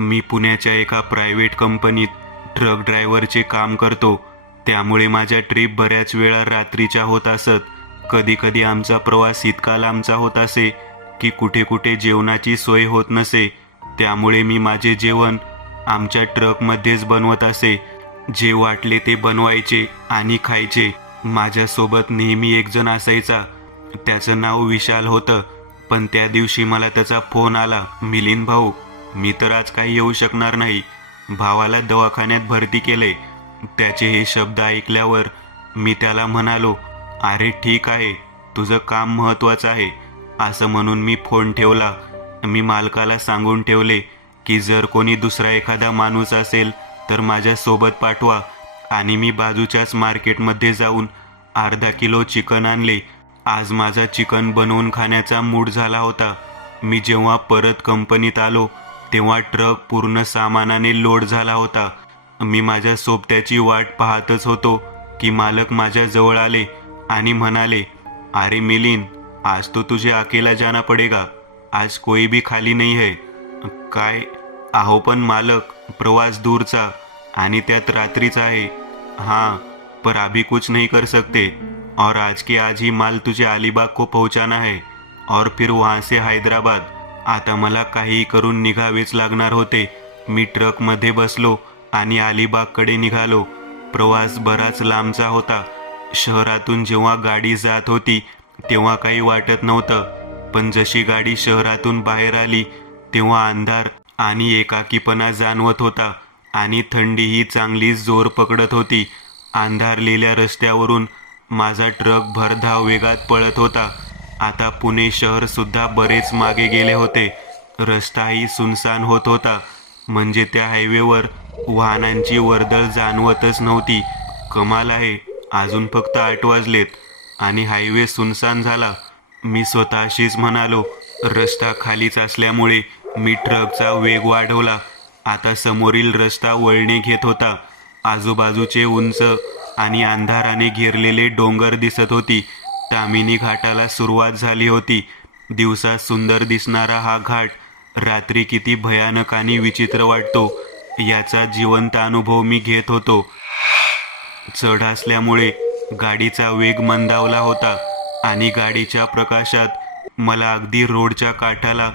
मी पुण्याच्या एका प्रायव्हेट कंपनीत ट्रक ड्रायव्हरचे काम करतो. त्यामुळे माझ्या ट्रिप बऱ्याच वेळा रात्रीच्या होत असत. कधी कधी आमचा प्रवास इतका लांबचा होत असे की कुठे कुठे जेवणाची सोय होत नसे. त्यामुळे मी माझे जेवण आमच्या ट्रकमध्येच बनवत असे. जे वाटले ते बनवायचे आणि खायचे. माझ्यासोबत नेहमी एक जण असायचा. त्याचं नाव विशाल होतं. पण त्या दिवशी मला त्याचा फोन आला, मिलिंद भाऊ, मी तर आज काही येऊ शकणार नाही. भावाला दवाखान्यात भरती केले. त्याचे हे शब्द ऐकल्यावर मी त्याला म्हणालो, अरे ठीक आहे, तुझं काम महत्त्वाचं आहे. असं म्हणून मी फोन ठेवला. मी मालकाला सांगून ठेवले की जर कोणी दुसरा एखादा माणूस असेल तर माझ्यासोबत पाठवा. आणि मी बाजूच्याच मार्केटमध्ये जाऊन अर्धा किलो चिकन आणले. आज माझा चिकन बनवून खाण्याचा मूड झाला होता. मी जेव्हा परत कंपनीत आलो तेव्हा ट्रक पूर्ण सामानाने लोड झाला होता. मी माझ्या सोबत्याची वाट पाहतच होतो की मालक माझ्या जवळ आले आणि म्हणाले, अरे मिलिंद, आज तो तुझे अकेला जाना पडेगा. आज कोई भी खाली नहीं है. काय? अहो पण मालक, प्रवास दूरचा आणि त्यात रात्रीचा आहे. हाँ, पर अभी कुछ नहीं कर सकते और आज के आज ही माल तुझे अलीबाग को पहुंचाना है और फिर वहाँ से हैदराबाद. आता मला काही करून निघावेच लागणार होते. मी ट्रकमध्ये बसलो आणि अलिबागकडे निघालो. प्रवास बराच लांबचा होता. शहरातून जेव्हा गाडी जात होती तेव्हा काही वाटत नव्हतं. पण जशी गाडी शहरातून बाहेर आली तेव्हा अंधार आणि एकाकीपणा जाणवत होता आणि थंडीही चांगलीच जोर पकडत होती. अंधारलेल्या रस्त्यावरून माझा ट्रक भरधाव वेगात पळत होता. आता पुणे शहर सुद्धा बरेच मागे गेले होते. रस्ताही सुनसान होत होता. म्हणजे त्या हायवेवर वाहनांची वर्दळ जाणवतच नव्हती. कमाल आहे, अजून फक्त 8 वाजलेत आणि हायवे सुनसान झाला. मी स्वतःशीच म्हणालो. रस्ता खालीच असल्यामुळे मी ट्रकचा वेग वाढवला. आता समोरील रस्ता वळणे घेत होता. आजूबाजूचे उंच आणि अंधाराने घेरलेले डोंगर दिसत होती. तामिनी घाटाला सुरुवात झाली होती. दिवसा सुंदर दिसणारा हा घाट रात्री किती भयानक आणि विचित्र वाटतो याचा जिवंत अनुभव मी घेत होतो. चढ असल्यामुळे गाडीचा वेग मंदावला होता आणि गाडीच्या प्रकाशात मला अगदी रोडच्या काठाला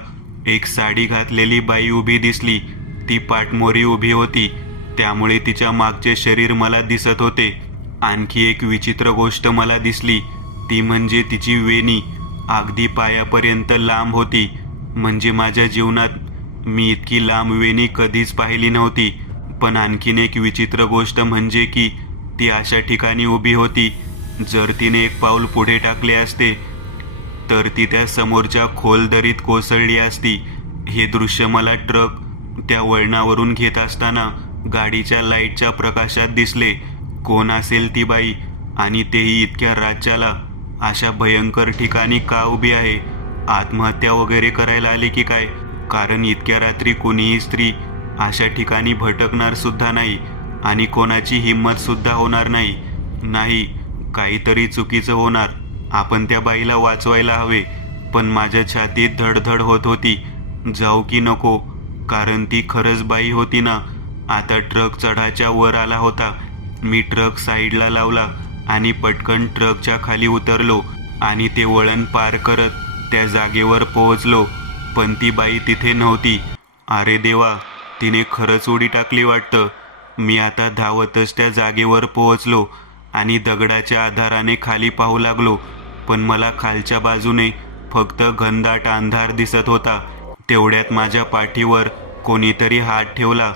एक साडी घातलेली बाई उभी दिसली. ती पाठमोरी उभी होती, त्यामुळे तिच्या मागचे शरीर मला दिसत होते. आणखी एक विचित्र गोष्ट मला दिसली, ती म्हणजे तिची वेणी अगदी पायापर्यंत लांब होती. म्हणजे माझ्या जीवनात मी इतकी लांब वेणी कधीच पाहिली नव्हती. पण आणखीन एक विचित्र गोष्ट म्हणजे की ती अशा ठिकाणी उभी होती, जर तिने एक पाऊल पुढे टाकले असते तर ती त्या समोरच्या खोल दरीत कोसळली असती. हे दृश्य मला ट्रक त्या वळणावरून घेत असताना गाडीच्या लाईटच्या प्रकाशात दिसले. कोण असेल ती बाई, आणि तेही इतक्या राज्याला अशा भयंकर ठिकाणी का उभी आहे? आत्महत्या वगैरे करायला आली की काय? कारण इतक्या रात्री कोणीही स्त्री अशा ठिकाणी भटकणार सुद्धा नाही आणि कोणाची हिंमत सुद्धा होणार नाही. नाही, काहीतरी चुकीचं होणार. आपण त्या बाईला वाचवायला हवे. पण माझ्या छातीत धडधड होत होती, जाऊ की नको, कारण ती खरंच बाई होती ना. आता ट्रक चढाच्या वर आला होता. मी ट्रक साईडला लावला आणि पटकन ट्रकच्या खाली उतरलो आणि ते वळण पार करत त्या जागेवर पोहोचलो. पण ती बाई तिथे नव्हती. अरे देवा, तिने खरंच उडी टाकली वाटतं. मी आता धावतच त्या जागेवर पोहोचलो आणि दगडाच्या आधाराने खाली पाहू लागलो. पण मला खालच्या बाजूने फक्त घनदाट अंधार दिसत होता. तेवढ्यात माझ्या पाठीवर कोणीतरी हात ठेवला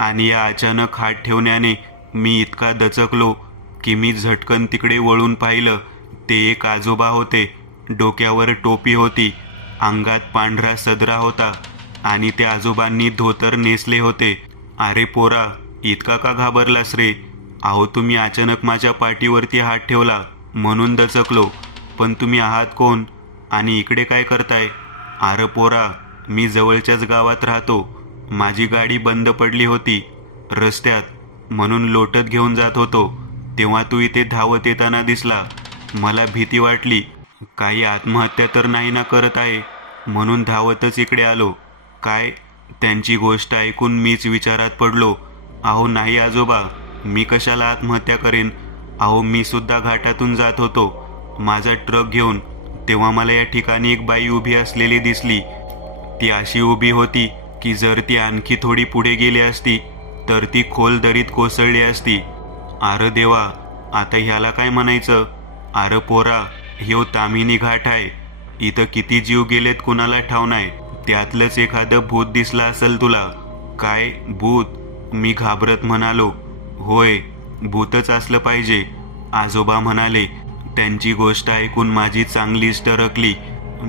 आणि या अचानक हात ठेवण्याने मी इतका दचकलो की मी झटकन तिकडे वळून पाहिलं. ते एक आजोबा होते. डोक्यावर टोपी होती, अंगात पांढरा सदरा होता आणि त्या आजोबांनी धोतर नेसले होते. अरे पोरा, इतका का घाबरलास रे? अहो, तुम्ही अचानक माझ्या पाठीवरती हात ठेवला म्हणून दचकलो. पण तुम्ही आहात कोण आणि इकडे काय करताय? अरे पोरा, मी जवळच्याच गावात राहतो. माझी गाडी बंद पडली होती रस्त्यात, म्हणून लोटत घेऊन जात होतो. तेव्हा तू इथे धावत येताना दिसला. मला भीती वाटली, काही आत्महत्या तर नाही ना करत आहे, म्हणून धावतच इकडे आलो. काय त्यांची गोष्ट ऐकून मीच विचारात पडलो. अहो नाही आजोबा, मी कशाला आत्महत्या करेन? अहो मी सुद्धा घाटातून जात होतो माझा ट्रक घेऊन, तेव्हा मला या ठिकाणी एक बाई उभी असलेली दिसली. ती अशी उभी होती की जर ती आणखी थोडी पुढे गेली असती तर ती खोल दरीत कोसळली असती. अरे देवा, आता ह्याला काय म्हणायचं? अरे पोरा, ह्यो तामिनी घाट आहे. इथं किती जीव गेलेत कुणाला ठाव नाही. त्यातलंच एखादं भूत दिसलं असेल तुला. काय भूत? मी घाबरत म्हणालो. होय, भूतच असलं पाहिजे, आजोबा म्हणाले. त्यांची गोष्ट ऐकून माझी चांगलीच टरकली.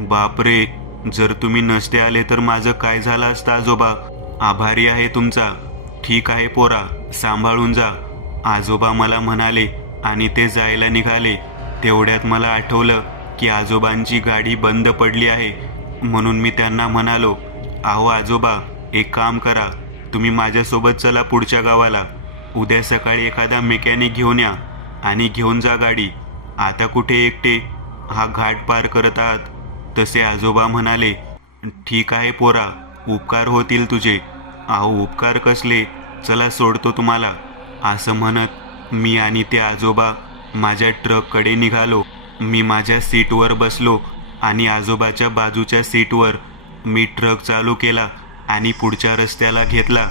बापरे, जर तुम्ही नसते आले तर माझं काय झालं असतं आजोबा? आभारी आहे तुमचा. ठीक आहे पोरा, सांभाळून जा, आजोबा मला म्हणाले आणि ते जायला निघाले. तेवढ्यात मला आठवलं की आजोबांची गाडी बंद पडली आहे. म्हणून मी त्यांना म्हणालो, अहो आजोबा, एक काम करा, तुम्ही माझ्यासोबत चला पुढच्या गावाला. उद्या सकाळी एखादा मेकॅनिक घेऊन या आणि घेऊन जा गाडी. आता कुठे एकटे हा घाट पार करत आहात? तसे आजोबा म्हणाले, ठीक आहे पोरा, उपकार होतील तुझे. अहो उपकार कसले, चला सोडतो तुम्हाला. असं म्हणत मी आणि ते आजोबा माझ्या ट्रककडे निघालो. मी माझ्या सीटवर बसलो आणि आजोबाच्या बाजूच्या सीटवर मी ट्रक चालू केला आणि पुढच्या रस्त्याला घेतला.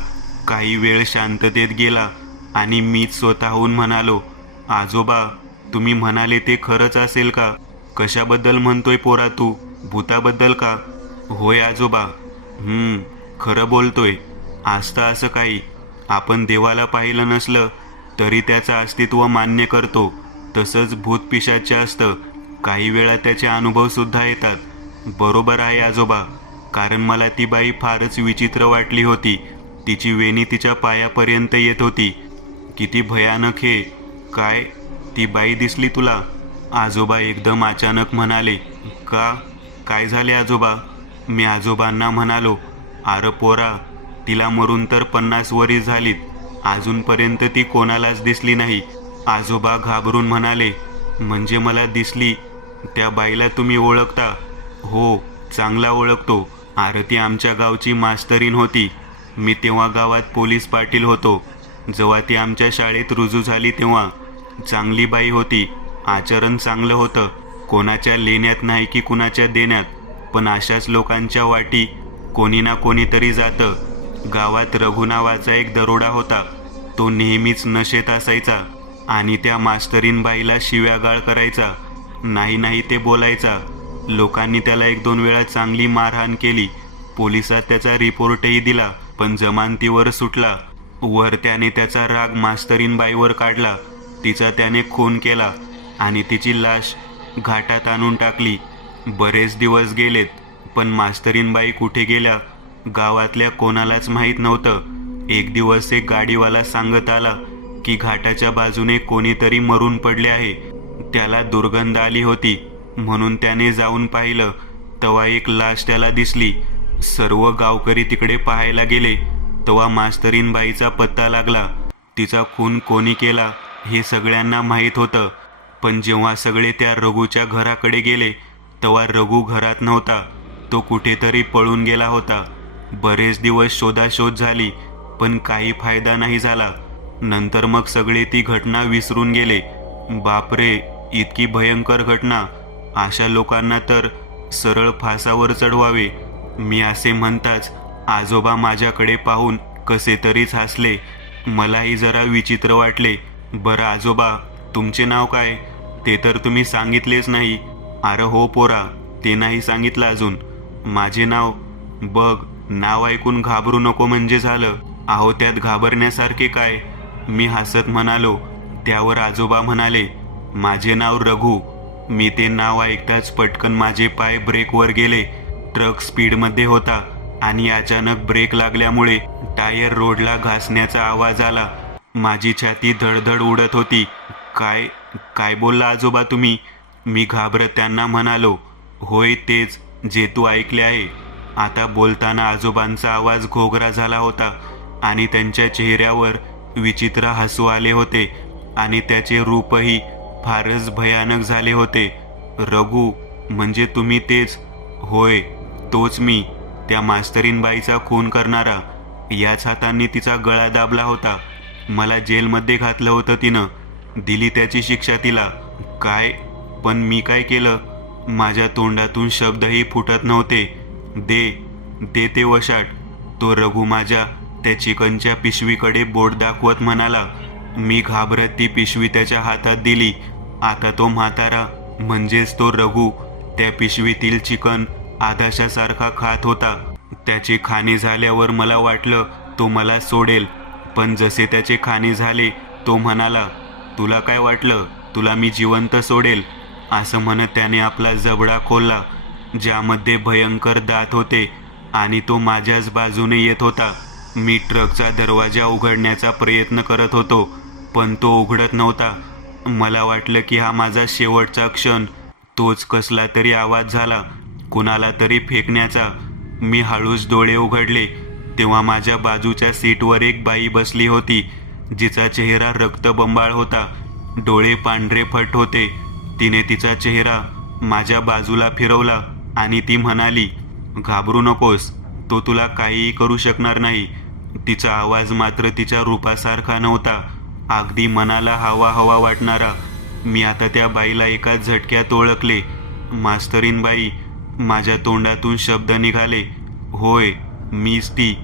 काही वेळ शांततेत गेला आणि मीच स्वतःहून म्हणालो, आजोबा, तुम्ही म्हणाले ते खरंच असेल का? कशाबद्दल म्हणतोय पोरा तू? भूताबद्दल का? होय आजोबा. खरं बोलतोय. असतं असं काही. आपण देवाला पाहिलं नसलं तरी त्याचं अस्तित्व मान्य करतो. तसंच भूत पिशाच्य असतं. काही वेळा त्याचे अनुभव सुद्धा येतात. बरोबर आहे आजोबा, कारण मला ती बाई फारच विचित्र वाटली होती. तिची वेणी तिच्या पायापर्यंत येत होती. किती भयानक हे. काय, ती बाई दिसली तुला? आजोबा एकदम अचानक म्हणाले. का, काय झाले आजोबा? मी आजोबांना म्हणालो, अरे पोरा, तिला मरून तर 50 वर्ष झालीत, अजूनपर्यंत ती कोणालाच दिसली नाही. आजोबा घाबरून म्हणाले, म्हणजे मला दिसली? त्या बाईला तुम्ही ओळखता? हो, चांगला ओळखतो. अरे ती आमच्या गावची मास्तरीण होती. मी तेव्हा गावात पोलीस पाटील होतो. जेव्हा ती आमच्या शाळेत रुजू झाली तेव्हा. चांगली बाई होती, आचरण चांगलं होतं. कोणाच्या लेण्यात नाही की कुणाच्या देण्यात, पण अशाच लोकांच्या वाटी कोणी ना कोणीतरी जातं. गावात रघु नावाचा एक दरोडा होता. तो नेहमीच नशेत असायचा आणि त्या मास्तरीण बाईला शिव्यागाळ करायचा. नाही ते बोलायचा. लोकांनी त्याला 1-2 वेळा चांगली मारहाण केली. पोलिसात त्याचा रिपोर्टही दिला, पण जमानतीवर सुटला. वर त्याने त्याचा राग मास्तरीण बाईवर काढला. तिचा त्याने खून केला आणि तिची लाश घाटात आणून टाकली. बरेच दिवस गेलेत, पण मास्तरीण बाई कुठे गेल्या गावातल्या कोणालाच माहीत नव्हतं. एक दिवस एक गाडीवाला सांगत आला की घाटाच्या बाजूने कोणीतरी मरून पडले आहे. त्याला दुर्गंध आली होती, म्हणून त्याने जाऊन पाहिलं. तेव्हा एक लाश त्याला दिसली. सर्व गावकरी तिकडे पाहायला गेले. तेव्हा मास्तरीण बाईचा पत्ता लागला. तिचा खून कोणी केला हे सगळ्यांना माहीत होतं. पण जेव्हा सगळे त्या रघुच्या घराकडे गेले तेव्हा रघु घरात नव्हता. तो कुठेतरी पळून गेला होता. बरेच दिवस शोधाशोध झाली, पण काही फायदा नाही झाला. नंतर मग सगळे ती घटना विसरून गेले. बापरे, इतकी भयंकर घटना. अशा लोकांना तर सरळ फासावर चढवावे. मी असे म्हणताच आजोबा माझ्याकडे पाहून कसे तरीच हसले. मलाही जरा विचित्र वाटले. बरं आजोबा, तुमचे नाव काय? ते तर तुम्ही सांगितलेच नाही. अरे हो पोरा, ते नाही सांगितलं अजून. माझे नाव बघ. नाव ऐकून घाबरू नको म्हणजे झालं. अहो त्यात घाबरण्यासारखे काय? मी हसत म्हणालो. त्यावर आजोबा म्हणाले, माझे नाव रघु. मी ते नाव ऐकताच पटकन माझे पाय ब्रेकवर गेले. ट्रक स्पीडमध्ये होता आणि अचानक ब्रेक लागल्यामुळे टायर रोडला घासण्याचा आवाज आला. माझी छाती धडधड उडत होती. काय काय बोलला आजोबा तुम्ही? मी घाबरत त्यांना म्हणालो, होय तेच जे तू ऐकले आहे. आता बोलताना आजोबांचा आवाज घोगरा झाला होता आणि त्यांच्या चेहऱ्यावर विचित्र हसू आले होते आणि त्याचे रूपही फारच भयानक झाले होते. रघु, म्हणजे तुम्ही तेच? होय, तोच मी. त्या मास्तरीनबाईचा खून करणारा. याच हातांनी तिचा गळा दाबला होता. मला जेलमध्ये घातलं होतं तिनं. दिली त्याची शिक्षा तिला. काय? पण मी काय केलं? माझ्या तोंडातून शब्दही फुटत नव्हते. दे दे ते वशाट. तो रघु माझ्या त्या चिकनच्या पिशवीकडे बोट दाखवत म्हणाला. मी घाबरत ती पिशवी त्याच्या हातात दिली. आता तो म्हातारा म्हणजेच तो रघु त्या पिशवीतील चिकन आधाशासारखा खात होता. त्याचे खाणे झाल्यावर मला वाटलं तो मला सोडेल, पण जसे त्याचे खाणे झाले तो म्हणाला, तुला काय वाटलं तुला मी जिवंत सोडेल? असं म्हणत त्याने आपला जबडा खोलला, ज्यामध्ये भयंकर दात होते, आणि तो माझ्याच बाजूने येत होता. मी ट्रकचा दरवाजा उघडण्याचा प्रयत्न करत होतो, पण तो उघडत नव्हता. मला वाटलं की हा माझा शेवटचा क्षण. तोच कसला तरी आवाज झाला, कुणाला तरी फेकण्याचा. मी हळूच डोळे उघडले तेव्हा माझ्या बाजूच्या सीटवर एक बाई बसली होती, जिचा चेहरा रक्तबंबाळ होता. डोळे पांढरे फट होते. तिने तिचा चेहरा माझ्या बाजूला फिरवला आणि ती म्हणाली, घाबरू नकोस, तो तुला काहीही करू शकणार नाही. तिचा आवाज मात्र तिच्या रूपासारखा नव्हता, अगदी मनाला हवा हवा वाटणारा. मी आता त्या बाईला एका झटक्यात ओळखले. मास्तरीनबाई. माझ्या तोंडातून शब्द निघाले. होय, मीच ती,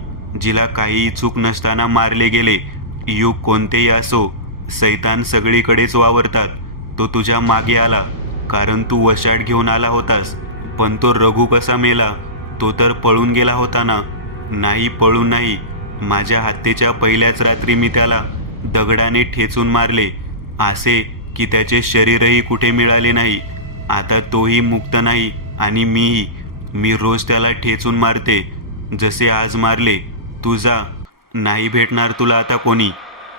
जिला काहीही चूक नसताना मारले गेले. युग कोणतेही असो, सैतान सगळीकडेच वावरतात. तो तुझ्या मागे आला कारण तू वशाट घेऊन आला होतास. पण तो रघु कसा मेला? तो तर पळून गेला होता ना? नाही, पळून नाही. माझ्या हत्येच्या पहिल्याच रात्री मी त्याला दगडाने ठेचून मारले, असे की त्याचे शरीरही कुठे मिळाले नाही. आता तोही मुक्त नाही आणि मीही. मी रोज त्याला ठेचून मारते, जसे आज मारले. तू जा, नाही भेटणार तुला आता कोणी.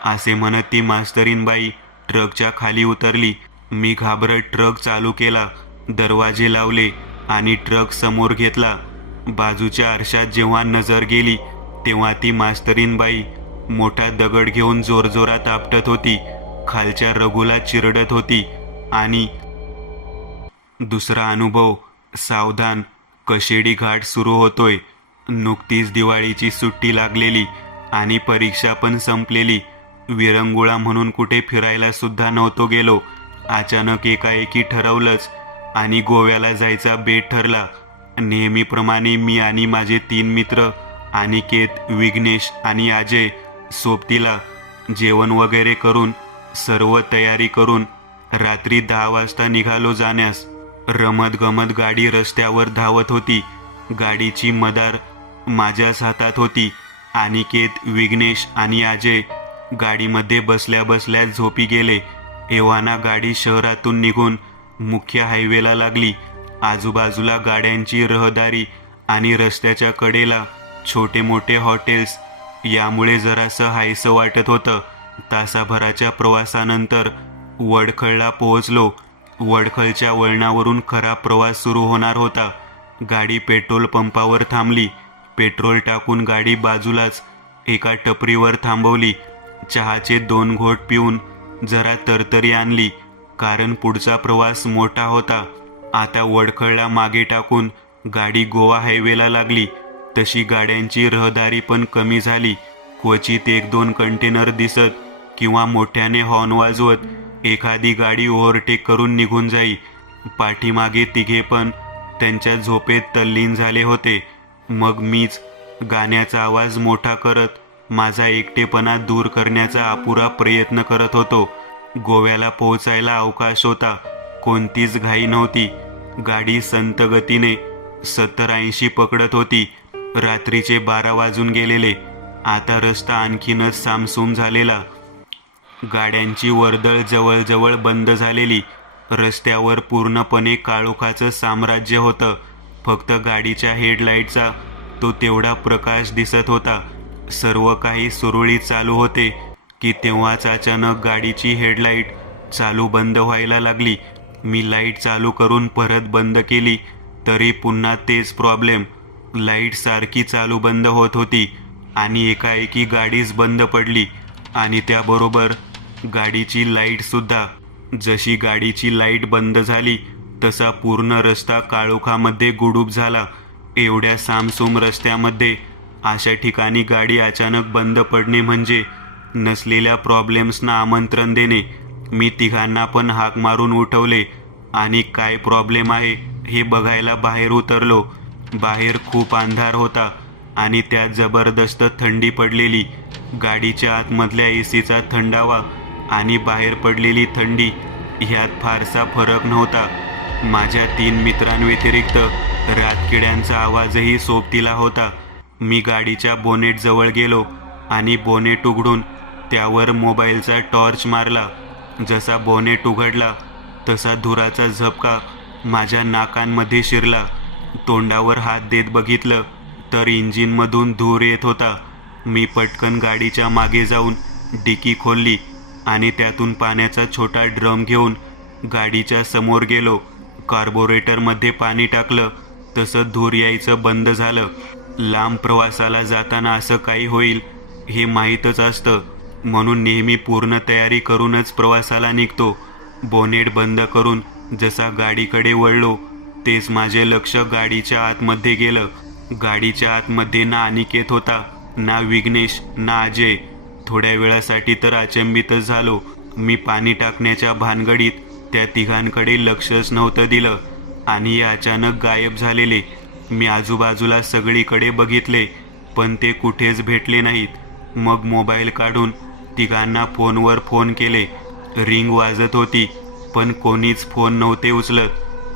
असे म्हणत ती मास्तरीनबाई ट्रकच्या खाली उतरली. मी घाबरत ट्रक चालू केला, दरवाजे लावले आणि ट्रक समोर घेतला. बाजूच्या आरशात जेव्हा नजर गेली तेव्हा ती मास्तरीनबाई मोठा दगड घेऊन जोरजोरात आपटत होती, खालच्या रघुला चिरडत होती. आणि दुसरा अनुभव. सावधान, कशेडी घाट सुरू होतोय. नुकतीच दिवाळीची सुट्टी लागलेली आणि परीक्षा पण संपलेली. विरंगुळा म्हणून कुठे फिरायला सुद्धा नव्हतो गेलो. अचानक एकाएकी ठरवलंच आणि गोव्याला जायचा बेत ठरला. नेहमीप्रमाणे मी आणि माझे 3 मित्र अनिकेत, विघ्नेश आणि अजय सोबतीला जेवण वगैरे करून सर्व तयारी करून रात्री 10 वाजता निघालो जाण्यास. रमत गमत गाडी रस्त्यावर धावत होती. गाडीची मदार माझ्याच हातात होती. अनिकेत, विघ्नेश आणि अजय गाडीमध्ये बसल्या बसल्या झोपी गेले. एव्हाना गाडी शहरातून निघून मुख्य हायवेला लागली. आजूबाजूला गाड्यांची रहदारी आणि रस्त्याच्या कडेला छोटे मोठे हॉटेल्स. यामुळे जरासं हायसं वाटत होतं. तासाभराच्या प्रवासानंतर वडखळला पोहोचलो. वडखळच्या वळणावरून खरा प्रवास सुरू होणार होता. गाडी पेट्रोल पंपावर थांबली. पेट्रोल टाकून गाडी बाजूलाच एका टपरीवर थांबवली. चहाचे 2 घोट पिऊन जरा तरतरी आणली, कारण पुढचा प्रवास मोठा होता. आता वडखळला मागे टाकून गाडी गोवा हायवेला लागली. तशी गाड्यांची रहदारी पण कमी झाली. क्वचित 1-2 कंटेनर दिसत किंवा मोठ्याने हॉर्न वाजवत एखादी गाडी ओव्हरटेक करून निघून जाई. पाठीमागे तिघे पण त्यांच्या झोपेत तल्लीन झाले होते. मग मीच गाण्याचा आवाज मोठा करत माझा एकटेपणा दूर करण्याचा अपुरा प्रयत्न करत होतो. गोव्याला पोहोचायला अवकाश होता. कोणतीच घाई नव्हती. गाडी संत गतीने 70-80 पकडत होती. रात्रीचे 12 वाजून गेलेले. आता रस्ता आणखीनच सामसूम झालेला. गाड्यांची वर्दळ जवळजवळ बंद झालेली. रस्त्यावर पूर्णपणे काळोखाचं साम्राज्य होतं. फक्त गाडीच्या हेडलाईटचा तो तेवढा प्रकाश दिसत होता. सर्व काही सुरळीत चालू होते की तेव्हाच अचानक गाडीची हेडलाईट चालू बंद व्हायला लागली. मी लाईट चालू करून परत बंद केली तरी पुन्हा तेच प्रॉब्लेम. लाईट सारखी चालू बंद होत होती आणि एकाएकी गाडीच बंद पडली आणि त्याबरोबर गाडीची लाईटसुद्धा. जशी गाडीची लाईट बंद झाली तसा पूर्ण रस्ता काळोखामध्ये गुडूप झाला. एवढ्या सामसूम रस्त्यामध्ये अशा ठिकाणी गाडी अचानक बंद पडणे म्हणजे नसलेल्या प्रॉब्लेम्सना आमंत्रण देणे. मी तिघांना पण हाक मारून उठवले आणि काय प्रॉब्लेम आहे हे बघायला बाहेर उतरलो. बाहेर खूप अंधार होता आणि त्यात जबरदस्त थंडी पडलेली. गाडीच्या आतमधल्या एसीचा थंडावा आणि बाहेर पडलेली थंडी ह्यात फारसा फरक नव्हता. माझ्या 3 मित्रांव्यतिरिक्त रातकिड्यांचा आवाजही सोबतीला होता. मी गाडीच्या बोनेटजवळ गेलो आणि बोनेट उघडून त्यावर मोबाईलचा टॉर्च मारला. जसा बोनेट उघडला तसा धुराचा झपका माझ्या नाकांमध्ये शिरला. तोंडावर हात देत बघितलं तर इंजिनमधून धूर येत होता. मी पटकन गाडीच्या मागे जाऊन डिकी खोलली आणि त्यातून पाण्याचा छोटा ड्रम घेऊन गाडीच्या समोर गेलो. कार्बोरेटरमध्ये पाणी टाकलं तसं धूर यायचं बंद झालं. लांब प्रवासाला जाताना असं काही होईल हे माहीतच असतं, म्हणून नेहमी पूर्ण तयारी करूनच प्रवासाला निघतो. बोनेट बंद करून जसा गाडीकडे वळलो तेच माझे लक्ष गाडीच्या आतमध्ये गेलं. गाडीच्या आतमध्ये ना अनिकेत होता, ना विघ्नेश, ना अजय. थोड्या वेळासाठी तर अचंबितच झालो. मी पाणी टाकण्याच्या भानगडीत त्या तिघांकडे लक्षच नव्हतं दिलं आणि अचानक गायब झालेले. मी आजूबाजूला सगळीकडे बघितले पण ते कुठेच भेटले नाहीत. मग मोबाईल काढून तिघांना फोनवर फोन केले. रिंग वाजत होती पण कोणीच फोन नव्हते उचलत.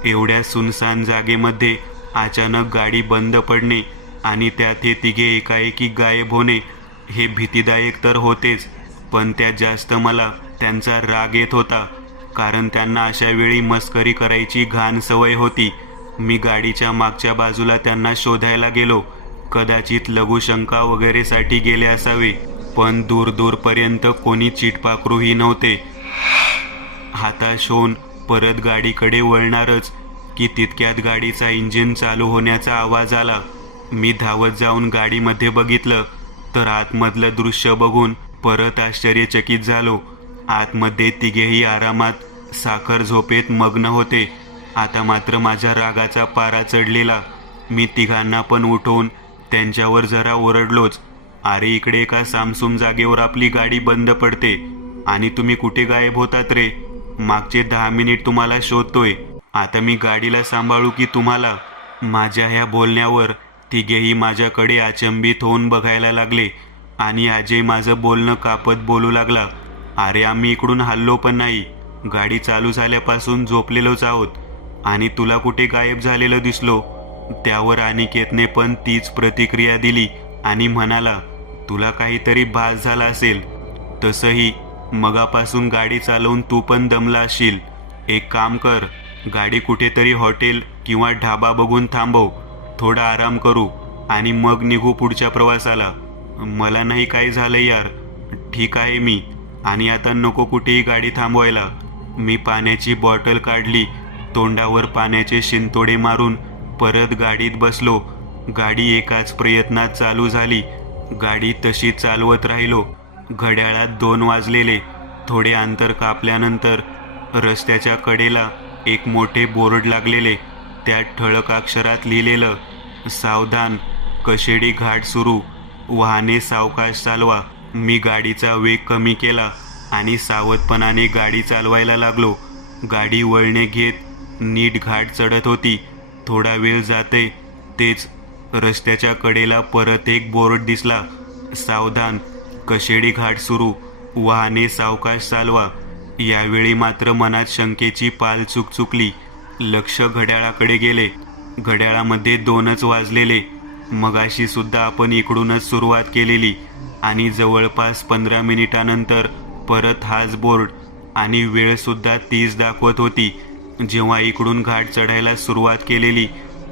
एवढ्या सुनसान जागेमध्ये अचानक गाडी बंद पडणे आणि त्यात हे तिघे एकाएकी गायब होणे हे भीतीदायक तर होतेच, पण त्यात जास्त मला त्यांचा राग येत होता, कारण त्यांना अशा वेळी मस्करी करायची घाण सवय होती. मी गाडीच्या मागच्या बाजूला त्यांना शोधायला गेलो. कदाचित लघुशंका वगैरेसाठी गेले असावे, पण दूर दूरपर्यंत कोणी चिटपाखरूही नव्हते. हताश होऊन परत गाडीकडे वळणारच की तितक्यात गाडीचा इंजिन चालू होण्याचा आवाज आला. मी धावत जाऊन गाडीमध्ये बघितलं तर आतमधलं दृश्य बघून परत आश्चर्यचकित झालो. आतमध्ये तिघेही आरामात साखर झोपेत मग्न होते. आता मात्र माझ्या रागाचा पारा चढलेला. मी तिघांना पण उठवून त्यांच्यावर जरा ओरडलोच. अरे, इकडे एका सामसूम जागेवर आपली गाडी बंद पडते आणि तुम्ही कुठे गायब होतात रे? मागचे 10 मिनिट तुम्हाला शोधतोय. आता मी गाडीला सांभाळू की तुम्हाला? माझ्या ह्या बोलण्यावर तिघेही माझ्याकडे अचंबित होऊन बघायला लागले आणि अजय माझं बोलणं कापत बोलू लागला. अरे, आम्ही इकडून हल्लो पण नाही. गाडी चालू झाल्यापासून झोपलेलोच आहोत आणि तुला कुठे गायब झालेलं दिसलो? त्यावर अनिकेतने पण तीच प्रतिक्रिया दिली आणि म्हणाला, तुला काहीतरी भास झाला असेल. तसंही मगापासून गाडी चालवून तू पण दमला असशील. एक काम कर, गाडी कुठेतरी हॉटेल किंवा ढाबा बघून थांबव. थोडा आराम करू आणि मग निघू पुढच्या प्रवासाला. मला नाही काय झालं यार. ठीक आहे मी, आणि आता नको कुठेही गाडी थांबवायला. मी पाण्याची बॉटल काढली. तोंडावर पाण्याचे शिंतोडे मारून परत गाडीत बसलो. गाडी एकाच प्रयत्नात चालू झाली. गाडी तशी चालवत राहिलो. घड्याळात 2 वाजलेले. थोडे अंतर कापल्यानंतर रस्त्याच्या कडेला एक मोठे बोर्ड लागलेले. त्यात ठळक अक्षरात लिहिलेलं, सावधान, कशेडी घाट सुरू, वाहने सावकाश चालवा. मी गाडीचा वेग कमी केला आणि सावधपणाने गाडी चालवायला लागलो. गाडी वळणे घेत नीट घाट चढत होती. थोडा वेळ जाते तेच रस्त्याच्या कडेला परत एक बोर्ड दिसला, सावधान, कशेडी घाट सुरू, वाहने सावकाश चालवा. यावेळी मात्र मनात शंकेची पाल चुकचुकली. लक्ष घड्याळाकडे गेले. घड्याळामध्ये 2च वाजलेले. मगाशी सुद्धा आपण इकडूनच सुरुवात केलेली आणि जवळपास 15 मिनिटानंतर परत हाच बोर्ड आणि वेळसुद्धा 30 दाखवत होती. जेव्हा इकडून घाट चढायला सुरुवात केलेली.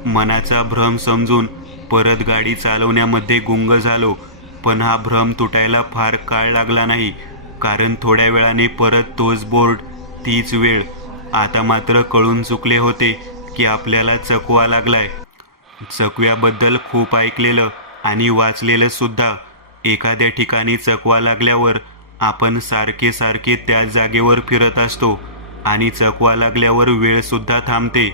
मनाचा भ्रम समजून परत गाडी चालवण्यामध्ये गुंग झालो. पण हा भ्रम तुटायला फार काळ लागला नाही, कारण थोड्या वेळाने परत तोच बोर्ड, तीच वेळ. आता मात्र कळून चुकले होते की आपल्याला चकवा लागलाय. चकव्याबद्दल खूप ऐकलेलं आणि वाचलेलं सुद्धा. एखाद्या ठिकाणी चकवा लागल्यावर आपण सारखे सारखे त्याच जागेवर फिरत असतो आणि चकवा लागल्यावर वेळ सुद्धा थांबते.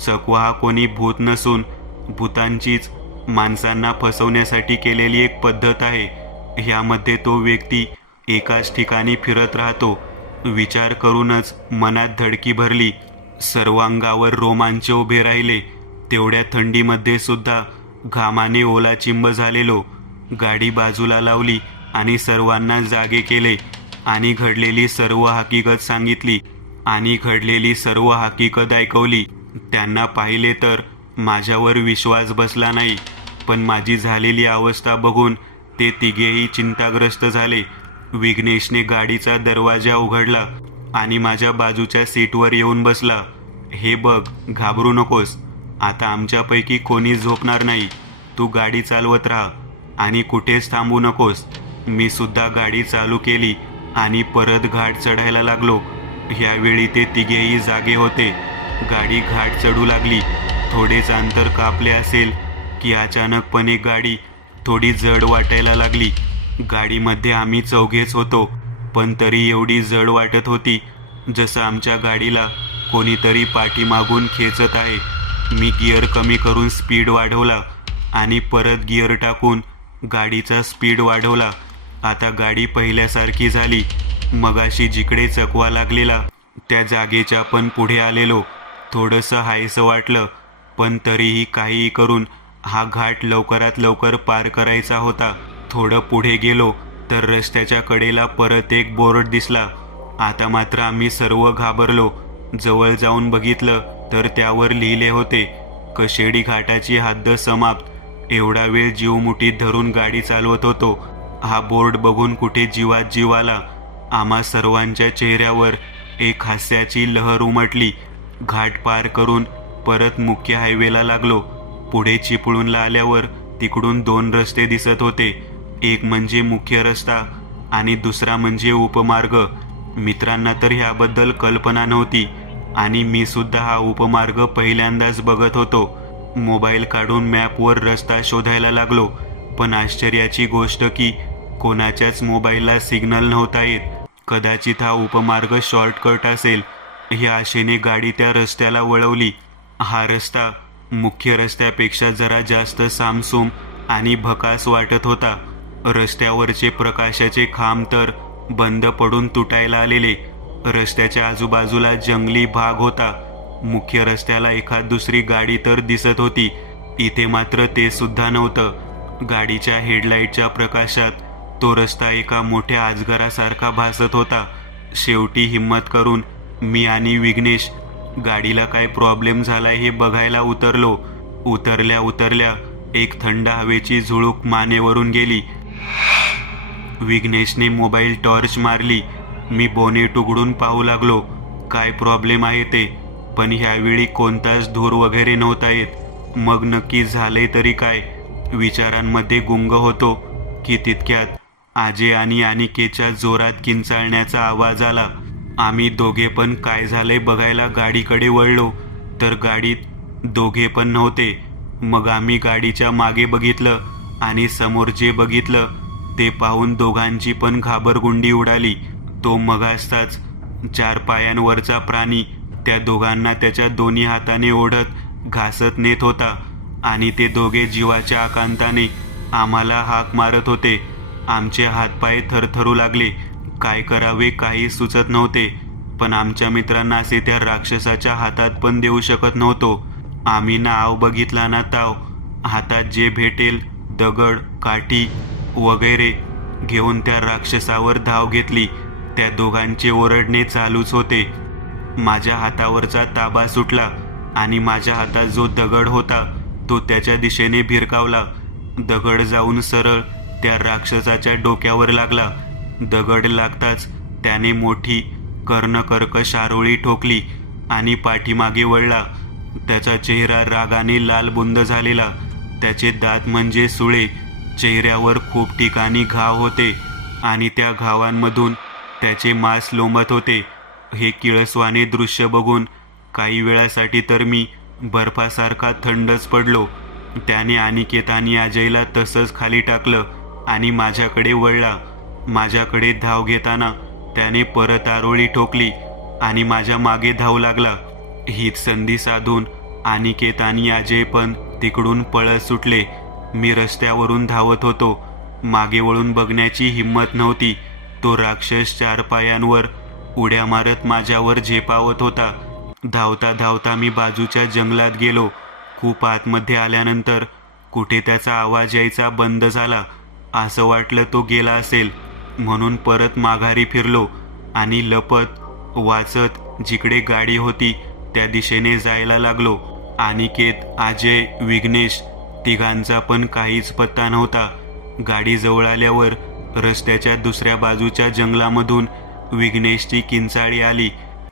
चकवा हा कोणी भूत नसून भूतांचीच माणसांना फसवण्यासाठी केलेली एक पद्धत आहे. ह्यामध्ये तो व्यक्ती एकाच ठिकाणी फिरत राहतो. विचार करूनच मनात धडकी भरली. सर्वांगावर रोमांच उभे राहिले. तेवढ्या थंडीमध्ये सुद्धा घामाने ओलाचिंब झालेलो. गाडी बाजूला लावली आणि सर्वांना जागे केले आणि घडलेली सर्व हकीकत ऐकवली. त्यांना पाहिले तर माझ्यावर विश्वास बसला नाही, पण माझी झालेली अवस्था बघून ते तिघेही चिंताग्रस्त झाले. विघ्नेशने गाडीचा दरवाजा उघडला आणि माझ्या बाजूच्या सीटवर येऊन बसला. हे बघ, घाबरू नकोस. आता आमच्यापैकी कोणी झोपणार नाही. तू गाडी चालवत राहा आणि कुठेच थांबू नकोस. मी सुद्धा गाडी चालू केली आणि परत घाट चढायला लागलो. ह्यावेळी ते तिघेही जागे होते. गाडी घाट चढू लागली. थोडेच अंतर कापले असेल की अचानकपणे गाडी थोडी जड वाटायला लागली. गाडीमध्ये आम्ही चौघेच होतो, पण तरी एवढी जड वाटत होती जसं आमच्या गाडीला कोणीतरी पाठीमागून खेचत आहे. मी गिअर कमी करून स्पीड वाढवला आणि परत गिअर टाकून गाडीचा स्पीड वाढवला. आता गाडी पहिल्यासारखी झाली. मगाशी जिकडे चकवा लागलेला त्या जागेच्या पण पुढे आलेलो. थोडंसं हायसं वाटलं, पण तरीही काहीही करून हा घाट लवकरात लवकर पार करायचा होता. थोडं पुढे गेलो तर रस्त्याच्या कडेला परत एक बोर्ड दिसला. आता मात्र आम्ही सर्व घाबरलो. जवळ जाऊन बघितलं तर त्यावर लिहिले होते, कशेडी घाटाची हद्द समाप्त. एवढा वेळ जीव मुठीत धरून गाडी चालवत होतो. हा बोर्ड बघून कुठे जीवात जीव आला. आम्हा सर्वांच्या चेहऱ्यावर एक हास्याची लहर उमटली. घाट पार करून परत मुख्य हायवेला लागलो. पुढे चिपळूणला आल्यावर तिकडून 2 रस्ते दिसत होते. एक म्हणजे मुख्य रस्ता आणि दुसरा म्हणजे उपमार्ग. मित्रांना तर ह्याबद्दल कल्पना नव्हती आणि मी सुद्धा हा उपमार्ग पहिल्यांदाच बघत होतो. मोबाईल काढून मॅपवर रस्ता शोधायला लागलो, पण आश्चर्याची गोष्ट की कोणाच्याच मोबाईलला सिग्नल नव्हता येत. कदाचित हा उपमार्ग शॉर्टकट असेल. ह्या आशेने गाडी त्या रस्त्याला वळवली. हा रस्ता मुख्य रस्त्यापेक्षा जरा जास्त सामसूम आणि भकास वाटत होता. रस्त्यावरचे प्रकाशाचे खांब तर बंद पडून तुटायला आलेले. रस्त्याच्या आजूबाजूला जंगली भाग होता. मुख्य रस्त्याला एखाद दुसरी गाडी तर दिसत होती. इथे मात्र ते सुद्धा नव्हतं. गाडीच्या हेडलाईटच्या प्रकाशात तो रस्ता एका मोठ्या अजगरासारखा भासत होता. शेवटी हिम्मत करून मी आणि विघ्नेश गाडीला काय प्रॉब्लेम झालाय हे बघायला उतरलो. उतरल्या एक थंड हवेची झुळूक मानेवरून गेली. विघ्नेशने मोबाईल टॉर्च मारली. मी बोनेट उघडून पाहू लागलो काय प्रॉब्लेम आहे ते, पण ह्यावेळी कोणताच धूर वगैरे नव्हता येत. मग नक्की झालंय तरी काय, विचारांमध्ये गुंग होतो की तितक्यात आजे आणि अनिकेच्या जोरात किंचाळण्याचा आवाज आला. आम्ही दोघे पण काय झालंय बघायला गाडीकडे वळलो तर गाडीत दोघे पण नव्हते. मग आम्ही गाडीच्या मागे बघितलं आणि समोर जे बघितलं ते पाहून दोघांची पण घाबरगुंडी उडाली. तो मगासताच 4 पायांवरचा प्राणी त्या दोघांना त्याच्या दोन्ही हाताने ओढत घासत नेत होता आणि ते दोघे जीवाच्या आकांताने आम्हाला हाक मारत होते. आमचे हातपाय थरथरू लागले. काय करावे काही सुचत नव्हते, पण आमच्या मित्रांना असे त्या राक्षसाच्या हातात पण देऊ शकत नव्हतो. आम्ही ना आव बघितला ना ताव. हातात जे भेटेल दगड, काठी वगैरे घेऊन त्या राक्षसावर धाव घेतली. त्या दोघांचे ओरडणे चालूच होते. माझ्या हातावरचा ताबा सुटला आणि माझ्या हातात जो दगड होता तो त्याच्या दिशेने भिरकावला. दगड जाऊन सरळ त्या राक्षसाच्या डोक्यावर लागला. दगड लागताच त्याने मोठी कर्णकर्कश आरोळी ठोकली आणि पाठीमागे वळला. त्याचा चेहरा रागाने लालबुंद झालेला. त्याचे दात म्हणजे सुळे. चेहऱ्यावर खूप ठिकाणी घाव होते आणि त्या घावांमधून त्याचे मांस लोंबत होते. हे किळसवाणे दृश्य बघून काही वेळासाठी तर मी बर्फासारखा थंडच पडलो. त्याने अनिकेत आणि अजयला तसंच खाली टाकलं आणि माझ्याकडे वळला. माझ्याकडे धाव घेताना त्याने परत आरोळी ठोकली आणि माझ्या मागे धावू लागला. हीच संधी साधून अनिकेत आणि अजय पण तिकडून पळत सुटले. मी रस्त्यावरून धावत होतो. मागे वळून बघण्याची हिंमत नव्हती. तो राक्षस 4 पायांवर उड्या मारत माझ्यावर झेपावत होता. धावता धावता मी बाजूच्या जंगलात गेलो. खूप आतमध्ये आल्यानंतर कुठे त्याचा आवाज यायचा बंद झाला. असं वाटलं तो गेला असेल, म्हणून परत माघारी फिरलो आणि लपत वाचत जिकडे गाडी होती त्या दिशेने जायला लागलो. अनिकेत, अजय, विघ्नेश तिघांचा पण काहीच पत्ता नव्हता. गाडी जवळ आल्यावर रस्त्याच्या दुसऱ्या बाजूच्या जंगलामधून विघ्नेशची किंचाळी आली.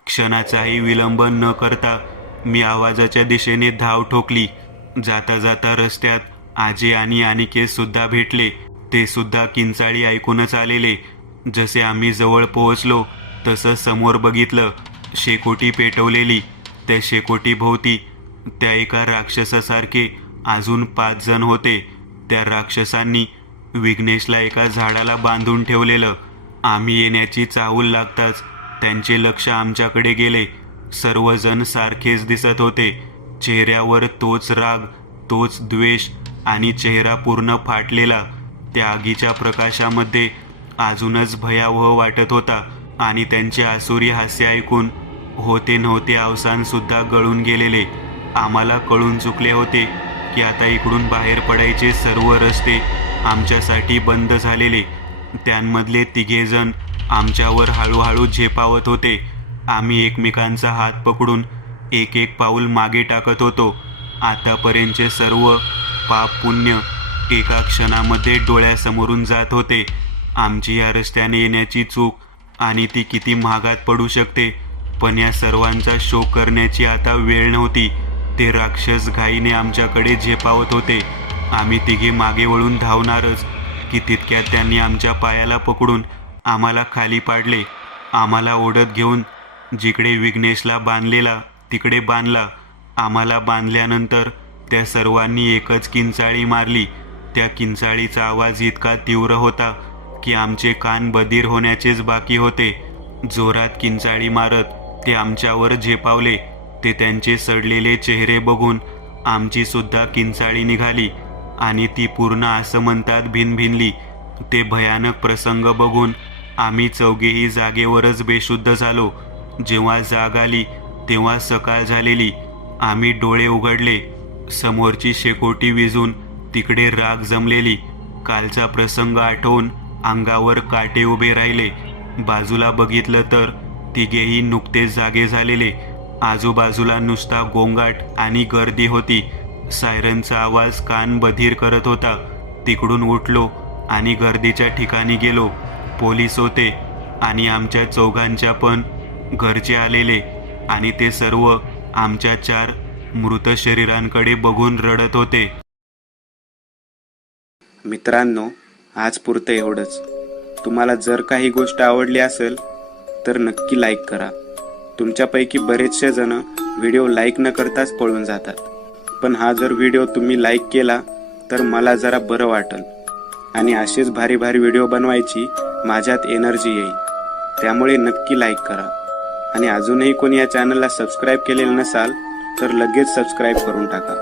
क्षणाचाही विलंब न करता मी आवाजाच्या दिशेने धाव ठोकली. जाता जाता रस्त्यात अजय आणि अनिकेत सुद्धा भेटले. ते सुद्धा किंचाळी ऐकूनच आलेले. जसे आम्ही जवळ पोहोचलो तसं समोर बघितलं, शेकोटी पेटवलेली. त्या शेकोटीभोवती त्या एका राक्षसासारखे अजून 5 जण होते. त्या राक्षसांनी विघ्नेशला एका झाडाला बांधून ठेवलेलं. आम्ही येण्याची चाहूल लागताच त्यांचे लक्ष आमच्याकडे गेले. सर्वजण सारखेच दिसत होते. चेहऱ्यावर तोच राग, तोच द्वेष आणि चेहरा पूर्ण फाटलेला. त्या आगीच्या प्रकाशामध्ये अजूनच भयावह वाटत होता आणि त्यांचे आसुरी हास्य ऐकून होते नव्हते अवसान सुद्धा गळून गेलेले. आम्हाला कळून चुकले होते की आता इकडून बाहेर पडायचे सर्व रस्ते आमच्यासाठी बंद झालेले. त्यांमधले 3 जण आमच्यावर हळूहळू झेपावत होते. आम्ही एकमेकांचा हात पकडून एक एक पाऊल मागे टाकत होतो. आतापर्यंतचे सर्व पाप पुण्य एका क्षणामध्ये डोळ्यासमोरून जात होते. आमची या रस्त्याने येण्याची चूक आणि ती किती महागात पडू शकते, पण या सर्वांचा शोक करण्याची आता वेळ नव्हती. ते राक्षस घाईने आमच्याकडे झेपावत होते. आम्ही तिघे मागे वळून धावणारच की तितक्यात त्यांनी आमच्या पायाला पकडून आम्हाला खाली पाडले. आम्हाला ओढत घेऊन जिकडे विघ्नेशला बांधलेला तिकडे बांधला. आम्हाला बांधल्यानंतर त्या सर्वांनी एकच किंचाळी मारली. त्या किंचाळीचा आवाज इतका तीव्र होता की आमचे कान बधीर होण्याचेच बाकी होते. जोरात किंचाळी मारत ते आमच्यावर झेपावले. ते त्यांचे सडलेले चेहरे बघून आमची सुद्धा किंचाळी निघाली आणि ती पूर्ण आसमंतात भिनभिनली. ते भयानक प्रसंग बघून आम्ही चौघेही जागेवरच बेशुद्ध झालो. जेव्हा जाग आली तेव्हा सकाळ झालेली. आम्ही डोळे उघडले. समोरची शेकोटी विझून तिकडे राग जमलेली. कालचा प्रसंग आठवून अंगावर काटे उभे राहिले. बाजूला बघितलं तर तिघेही नुकतेच जागे झालेले. आजूबाजूला नुसता गोंगाट आणि गर्दी होती. सायरनचा आवाज कान बधीर करत होता. तिकडून उठलो आणि गर्दीच्या ठिकाणी गेलो. पोलीस होते आणि आमच्या चौघांच्या पण घरचे आलेले आणि ते सर्व आमच्या 4 मृत शरीरांकडे बघून रडत होते. मित्रांनो, आज पुरतं एवढंच. तुम्हाला जर काही गोष्ट आवडली असेल तर नक्की लाईक करा. तुमच्यापैकी बरेचसे जण व्हिडिओ लाईक न करताच पळून जातात, पण हा जर व्हिडिओ तुम्ही लाईक केला तर मला जरा बरं वाटेल आणि असेच भारी भारी व्हिडिओ बनवायची माझ्यात एनर्जी येईल. त्यामुळे नक्की लाईक करा आणि अजूनही कोणी या चॅनलला सबस्क्राईब केलेलं नसाल तर लगेच सबस्क्राईब करून टाका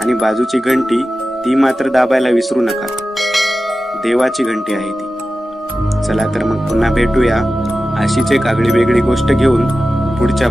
आणि बाजूची घंटी ती मात्र दाबायला विसरू नका. देवाची घंटी आहे ती. चला तर मग पुन्हा भेटूया अशीच एक आगळी वेगळी गोष्ट घेऊन पुढच्या